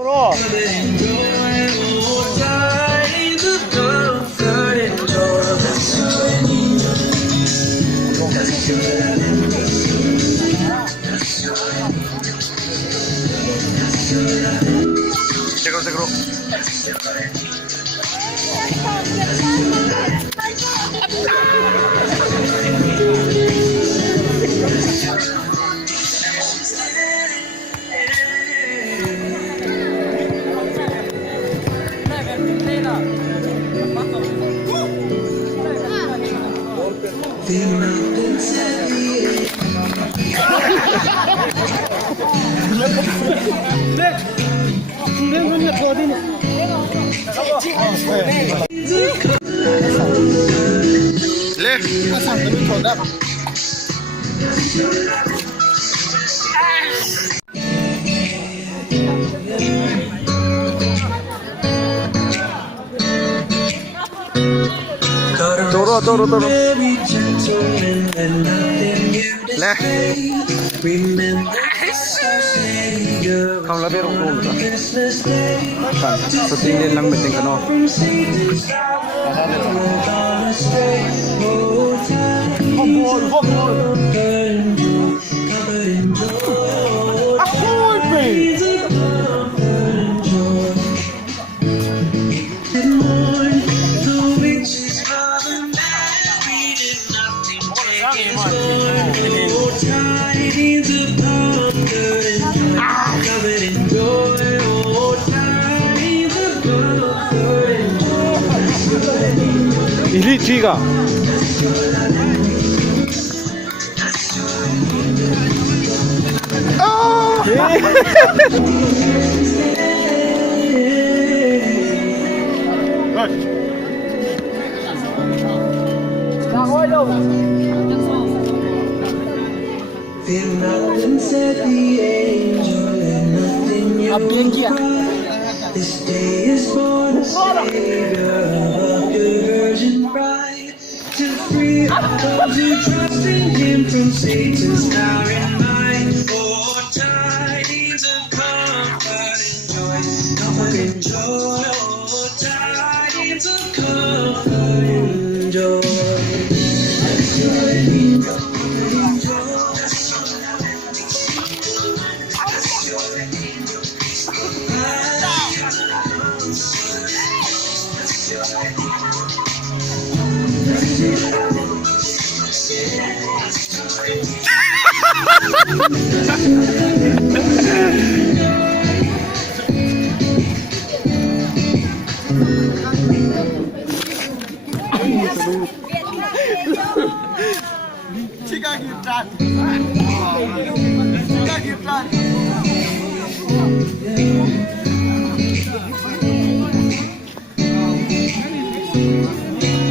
Seguro. Toro. Le. Không lá biết không luôn cả. Tôi tin lên lăng mình tình cả nó. Ini chica. This day is for the Savior of the Virgin Bride, to free those who trust in Him from Satan's power and might. Oh, tidings of comfort and joy, oh, tidings of comfort and joy.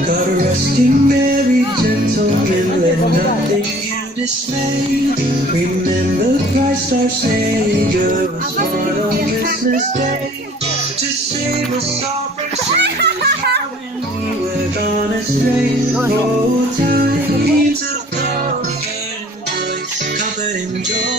God resting Mary, gentlemen, let nothing you dismay. Remember Christ our Savior was born on Christmas Day to save us all from sin when we were gone astray. Oh, tidings of comfort and joy.